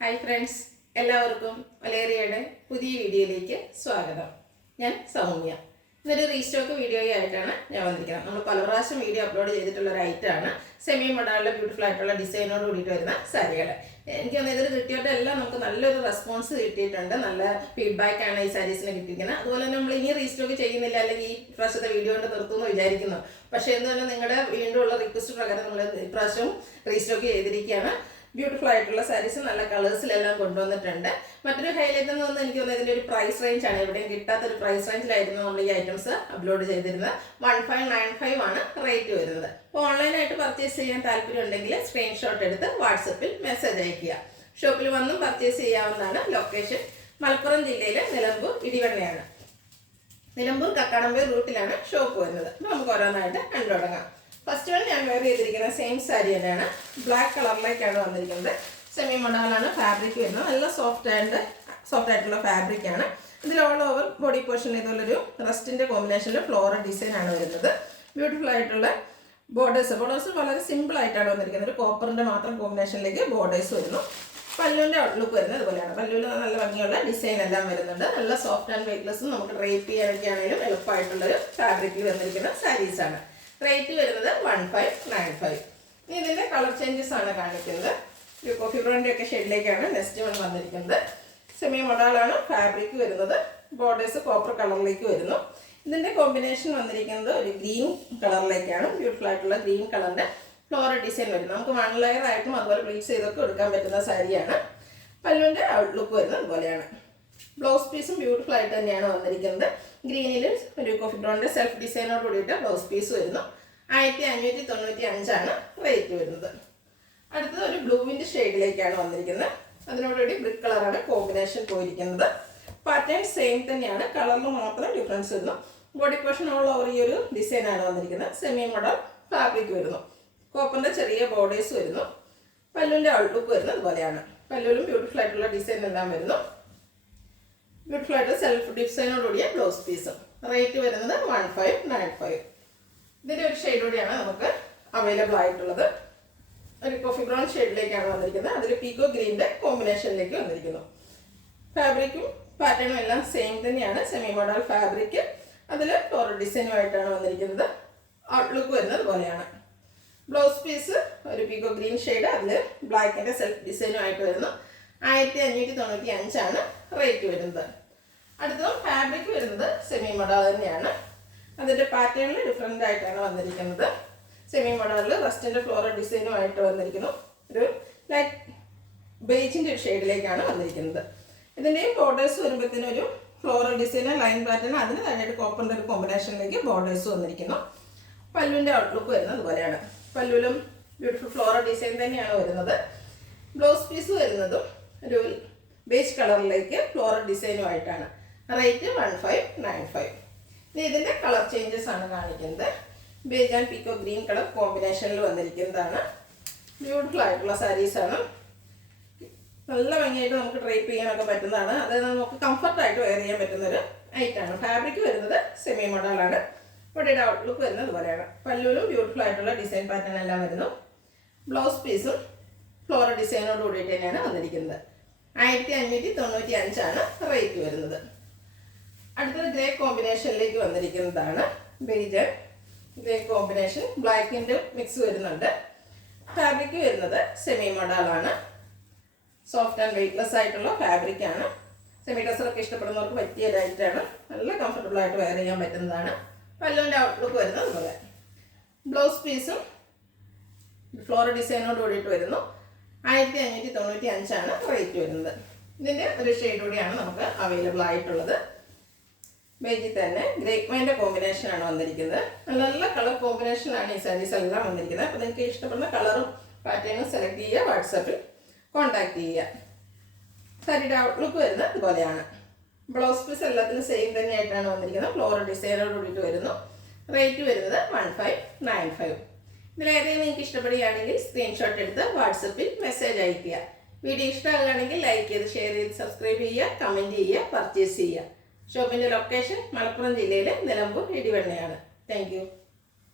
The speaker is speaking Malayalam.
ഹായ് ഫ്രണ്ട്സ്, എല്ലാവർക്കും വലേറിയയുടെ പുതിയ വീഡിയോയിലേക്ക് സ്വാഗതം. ഞാൻ സൗമ്യ. ഇതൊരു റീസ്റ്റോക്ക് വീഡിയോ ആയിട്ടാണ് ഞാൻ വന്നിരിക്കുന്നത്. നമ്മൾ പല പ്രാവശ്യം വീഡിയോ അപ്ലോഡ് ചെയ്തിട്ടുള്ള ഒരു ഐറ്റമാണ് സെമി മോഡലിലെ ബ്യൂട്ടിഫുൾ ആയിട്ടുള്ള ഡിസൈനോട് കൂടിയിട്ട് വരുന്ന സാരികൾ. എനിക്ക് തോന്നുന്നത് ഇതിൽ കിട്ടിയിട്ടെല്ലാം നമുക്ക് നല്ലൊരു റെസ്പോൺസ് കിട്ടിയിട്ടുണ്ട്. നല്ല ഫീഡ്ബാക്കാണ് ഈ സാരീസിന് കിട്ടിയിരിക്കുന്നത്. അതുപോലെ തന്നെ നമ്മൾ ഇനി റീസ്റ്റോക്ക് ചെയ്യുന്നില്ല, അല്ലെങ്കിൽ ഈ പ്രാവശ്യത്തെ വീഡിയോ കൊണ്ട് നിർത്തുമെന്ന് വിചാരിക്കുന്നു. പക്ഷേ എന്തുതന്നെ നിങ്ങളുടെ വീണ്ടും ഉള്ള റിക്വസ്റ്റ് പ്രകാരം നമ്മൾ ഇപ്രാവശ്യം റീസ്റ്റോക്ക് ചെയ്തിരിക്കുകയാണ്. ബ്യൂട്ടിഫുൾ ആയിട്ടുള്ള സാരീസ് നല്ല കളേഴ്സിലെല്ലാം കൊണ്ടുവന്നിട്ടുണ്ട്. മറ്റൊരു ഹൈലൈറ്റ് എന്ന് പറഞ്ഞാൽ എനിക്ക് തോന്നുന്നത് ഇതിൻ്റെ ഒരു പ്രൈസ് റേഞ്ചാണ്. എവിടെയും കിട്ടാത്തൊരു പ്രൈസ് റേഞ്ചിലായിരുന്നു നമ്മൾ ഈ ഐറ്റംസ് അപ്ലോഡ് ചെയ്തിരുന്നത്. 1595 ആണ് റേറ്റ് വരുന്നത്. അപ്പോൾ ഓൺലൈനായിട്ട് പർച്ചേസ് ചെയ്യാൻ താല്പര്യം ഉണ്ടെങ്കിൽ സ്ക്രീൻഷോട്ട് എടുത്ത് വാട്സപ്പിൽ മെസ്സേജ് അയയ്ക്കുക. ഷോപ്പിൽ വന്നും പർച്ചേസ് ചെയ്യാവുന്നതാണ്. ലൊക്കേഷൻ മലപ്പുറം ജില്ലയിലെ നിലമ്പൂർ ഇടിവണ്ണയാണ്. നിലമ്പൂർ കക്കാടംപേർ റൂട്ടിലാണ് ഷോപ്പ് വരുന്നത്. അപ്പോൾ നമുക്ക് ഓരോന്നായിട്ട് കണ്ടു തുടങ്ങാം. ഫസ്റ്റ് വൺ ഞാൻ വെയർ ചെയ്തിരിക്കുന്ന സെയിം സാരി തന്നെയാണ്. ബ്ലാക്ക് കളറിലേക്കാണ് വന്നിരിക്കുന്നത്. സെമി മോഡലാണ് ഫാബ്രിക് വരുന്നത്. നല്ല സോഫ്റ്റ് ആയിട്ടുള്ള ഫാബ്രിക്കാണ്. ഇതിൽ ഓൾ ഓവർ ബോഡി പോർഷൻ ഇതുപോലൊരു റസ്റ്റിൻ്റെ കോമ്പിനേഷനിൽ ഫ്ലോറൽ ഡിസൈനാണ് വരുന്നത്. ബ്യൂട്ടിഫുൾ ആയിട്ടുള്ള ബോർഡേഴ്സ് വളരെ സിമ്പിൾ ആയിട്ടാണ് വന്നിരിക്കുന്നത്. ഒരു കോപ്പറിൻ്റെ മാത്രം കോമ്പിനേഷനിലേക്ക് ബോർഡേഴ്സ് വരുന്നു. പല്ലുവിൻ്റെ ഔട്ട്ലുക്ക് വരുന്നത് ഇതുപോലെയാണ്. പല്ലുവിൽ നല്ല ഭംഗിയുള്ള ഡിസൈൻ എല്ലാം വരുന്നുണ്ട്. നല്ല സോഫ്റ്റ് ആൻഡ് വെയ്റ്റ്ലെസ്സും നമുക്ക് ഡ്രേപ്പ് ചെയ്യാനൊക്കെ ആണെങ്കിലും എളുപ്പമായിട്ടുള്ളൊരു ഫാബ്രിക്കിൽ വന്നിരിക്കുന്ന സാരീസാണ്. റേറ്റ് വരുന്നത് 1595. ഇനി ഇതിൻ്റെ കളർ ചേഞ്ചസ് ആണ് കാണിക്കുന്നത്. ഒരു കോഫി ബ്രൗണിൻ്റെ ഒക്കെ ഷെയ്ഡിലേക്കാണ് നെക്സ്റ്റ് വൺ വന്നിരിക്കുന്നത്. സെമി മോഡലാണ് ഫാബ്രിക് വരുന്നത്. ബോർഡേഴ്സ് കോപ്പർ കളറിലേക്ക് വരുന്നു. ഇതിൻ്റെ കോമ്പിനേഷൻ വന്നിരിക്കുന്നത് ഒരു ഗ്രീൻ കളറിലേക്കാണ്. ബ്യൂട്ടിഫുൾ ആയിട്ടുള്ള ഗ്രീൻ കളറിൻ്റെ ഫ്ലോറൽ ഡിസൈൻ വരുന്നത്. നമുക്ക് 1 ലെയർ ആയിട്ടും അതുപോലെ പ്ലീറ്റ്സ് ചെയ്തൊക്കെ എടുക്കാൻ പറ്റുന്ന സാരിയാണ്. പല്ലുവിൻ്റെ ഔട്ട്ലുക്ക് വരുന്നത് അതുപോലെയാണ്. ബ്ലൗസ് പീസും ബ്യൂട്ടിഫുൾ ആയിട്ട് തന്നെയാണ് വന്നിരിക്കുന്നത്. ഗ്രീനിൽ ഒരു കോഫി ബ്രൗണിൻ്റെ സെൽഫ് ഡിസൈനോട് കൂടിയിട്ട് ബ്ലൗസ് പീസ് വരുന്നു. 1595 ആണ് റേറ്റ് വരുന്നത്. അടുത്തത് ഒരു ബ്ലൂവിൻ്റെ ഷെയ്ഡിലേക്കാണ് വന്നിരിക്കുന്നത്. അതിനോടുകൂടി ബ്രിക്ക് കളറാണ് കോമ്പിനേഷൻ പോയിരിക്കുന്നത്. പാറ്റേൺ സെയിം തന്നെയാണ്, കളറിൽ മാത്രം ഡിഫറൻസ് വരുന്നു. ബോഡി പോർഷൻ ഓൾ ഓവർ ഈ ഒരു ഡിസൈനാണ് വന്നിരിക്കുന്നത്. സെമി മോഡൽ ഫാബ്രിക് വരുന്നു. കോപ്പറിൻ്റെ ചെറിയ ബോർഡേഴ്സ് വരുന്നു. പല്ലുവിൻ്റെ ഔട്ട്ലുക്ക് വരുന്നത് അതുപോലെയാണ്. പല്ലുവിലും ബ്യൂട്ടിഫുൾ ആയിട്ടുള്ള ഡിസൈൻ എല്ലാം വരുന്നു. ബ്യൂട്ടിഫുൾ ആയിട്ട് സെൽഫ് ഡിസൈനോടുകൂടിയ ബ്ലൗസ് പീസും. റേറ്റ് വരുന്നത് 1595. ഇതിൻ്റെ ഒരു ഷെയ്ഡോടെയാണ് നമുക്ക് അവൈലബിൾ ആയിട്ടുള്ളത്. ഒരു കോഫി ബ്രൗൺ ഷെയ്ഡിലേക്കാണ് വന്നിരിക്കുന്നത്. അതിൽ പീക്കോ ഗ്രീൻ്റെ കോമ്പിനേഷനിലേക്ക് വന്നിരിക്കുന്നു. ഫാബ്രിക്കും പാറ്റേണും എല്ലാം സെയിം തന്നെയാണ്. സെമി മോഡൽ ഫാബ്രിക്, അതിൽ ഫ്ലോറൽ ഡിസൈനുമായിട്ടാണ് വന്നിരിക്കുന്നത്. ഔട്ട്ലുക്ക് വരുന്നത് പോലെയാണ്. ബ്ലൗസ് പീസ് ഒരു പീക്കോ ഗ്രീൻ ഷെയ്ഡ്, അതിൽ ബ്ലാക്കിൻ്റെ സെൽഫ് ഡിസൈനുമായിട്ട് വരുന്നു. 1595 ആണ് റേറ്റ് വരുന്നത്. അടുത്തത് ഫാബ്രിക് വരുന്നത് സെമി മോഡൽ തന്നെയാണ്. അതിൻ്റെ പാറ്റേണിൽ ഡിഫറെൻ്റ് ആയിട്ടാണ് വന്നിരിക്കുന്നത്. സെമി മോഡലിൽ റസ്റ്റിൻ്റെ ഫ്ലോറൽ ഡിസൈനുമായിട്ട് വന്നിരിക്കുന്നു. ഒരു ലൈറ്റ് ബേജിൻ്റെ ഒരു ഷെയ്ഡിലേക്കാണ് വന്നിരിക്കുന്നത്. ഇതിൻ്റെയും ബോർഡേഴ്സ് വരുമ്പോഴത്തേനും ഒരു ഫ്ലോറൽ ഡിസൈന് ലൈൻ പാറ്റേൺ, അതിന് തന്നെയായിട്ട് കോപ്പറിൻ്റെ ഒരു കോമ്പിനേഷനിലേക്ക് ബോർഡേഴ്സ് വന്നിരിക്കുന്നു. പല്ലുവിൻ്റെ ഔട്ട്ലുക്ക് വരുന്നത് അതുപോലെയാണ്. പല്ലുവിലും ബ്യൂട്ടിഫുൾ ഫ്ലോറൽ ഡിസൈൻ തന്നെയാണ് വരുന്നത്. ബ്ലൗസ് പീസ് വരുന്നതും ഒരു ബേജ് കളറിലേക്ക് ഫ്ലോറൽ ഡിസൈനുമായിട്ടാണ്. റേറ്റ് 1595. ഇനി ഇതിൻ്റെ കളർ ചേഞ്ചസ് ആണ് കാണിക്കുന്നത്. Beige and peacock green colour കോമ്പിനേഷനിൽ വന്നിരിക്കുന്നതാണ്. ബ്യൂട്ടിഫുൾ ആയിട്ടുള്ള സാരീസാണ്. നല്ല ഭംഗിയായിട്ട് നമുക്ക് ഡ്രേപ്പ് ചെയ്യാനൊക്കെ പറ്റുന്നതാണ്. അതായത് നമുക്ക് കംഫർട്ടായിട്ട് വെയർ ചെയ്യാൻ പറ്റുന്നൊരു ഐറ്റമാണ്. ഫാബ്രിക് വരുന്നത് സെമി മോഡലാണ്. ബോഡിയുടെ ഔട്ട്ലുക്ക് വരുന്നത് അതുപോലെയാണ്. പല്ലുവിലും ബ്യൂട്ടിഫുൾ ആയിട്ടുള്ള ഡിസൈൻ പാറ്റേൺ എല്ലാം വരുന്നു. ബ്ലൗസ് പീസും ഫ്ലോറൽ ഡിസൈനോട് കൂടിയിട്ട് തന്നെയാണ് വന്നിരിക്കുന്നത്. 1595 ആണ് റേറ്റ് വരുന്നത്. അടുത്തത് ഗ്രേ കോമ്പിനേഷനിലേക്ക് വന്നിരിക്കുന്നതാണ്. ബേജ് ഗ്രേ കോമ്പിനേഷൻ, ബ്ലാക്കിൻ്റെ മിക്സ് വരുന്നുണ്ട്. ഫാബ്രിക് വരുന്നത് സെമി മോഡലാണ്. സോഫ്റ്റ് ആൻഡ് വെയ്റ്റ്ലെസ് ആയിട്ടുള്ള ഫാബ്രിക്കാണ്. സെമി ഡ്രസ്സറൊക്കെ ഇഷ്ടപ്പെടുന്നവർക്ക് പറ്റിയ ലൈറ്റാണ്. നല്ല കംഫർട്ടബിൾ ആയിട്ട് വെയർ ചെയ്യാൻ പറ്റുന്നതാണ്. പല്ലുവിൻ്റെ ഔട്ട്ലുക്ക് വരുന്നത് അതുപോലെ. ബ്ലൗസ് പീസും ഫ്ലോറൽ ഡിസൈനോട് കൂടിയിട്ട് വരുന്നു. 1595 ആണ് റേറ്റ് വരുന്നത്. ഇതിൻ്റെ ഒരു ഷെയ്ഡ് കൂടിയാണ് നമുക്ക് അവൈലബിൾ ആയിട്ടുള്ളത്. ബേജിൽ തന്നെ ഗ്രേപ്പ് വൈൻ്റെ കോമ്പിനേഷനാണ് വന്നിരിക്കുന്നത്. നല്ല നല്ല കളർ കോമ്പിനേഷനാണ് ഈ സാരീസ് എല്ലാം വന്നിരിക്കുന്നത്. അപ്പോൾ നിങ്ങൾക്ക് ഇഷ്ടപ്പെടുന്ന കളറും പാറ്റേണും സെലക്ട് ചെയ്യുക, വാട്സപ്പിൽ കോൺടാക്ട് ചെയ്യുക. സാരിയുടെ ഔട്ട്ലുക്ക് വരുന്നത് ഇതുപോലെയാണ്. ബ്ലൗസ് പീസ് എല്ലാത്തിനും സെയിം തന്നെയായിട്ടാണ് വന്നിരിക്കുന്നത്. ഫ്ലോറൽ ഡിസൈനോട് കൂടിയിട്ട് വരുന്നു. റേറ്റ് വരുന്നത് 1595. ഇതിലേതെങ്കിലും നിങ്ങൾക്ക് ഇഷ്ടപ്പെടുകയാണെങ്കിൽ സ്ക്രീൻഷോട്ട് എടുത്ത് വാട്സപ്പിൽ മെസ്സേജ് അയയ്ക്കുക. വീഡിയോ ഇഷ്ടമാകുകയാണെങ്കിൽ ലൈക്ക് ചെയ്ത്, ഷെയർ ചെയ്ത്, സബ്സ്ക്രൈബ് ചെയ്യുക, കമൻറ്റ് ചെയ്യുക, പർച്ചേസ് ചെയ്യുക. ഷോപ്പിൻ്റെ ലൊക്കേഷൻ മലപ്പുറം ജില്ലയിലെ നിലമ്പൂർ ഇടിവണ്ണയാണ്. Thank you.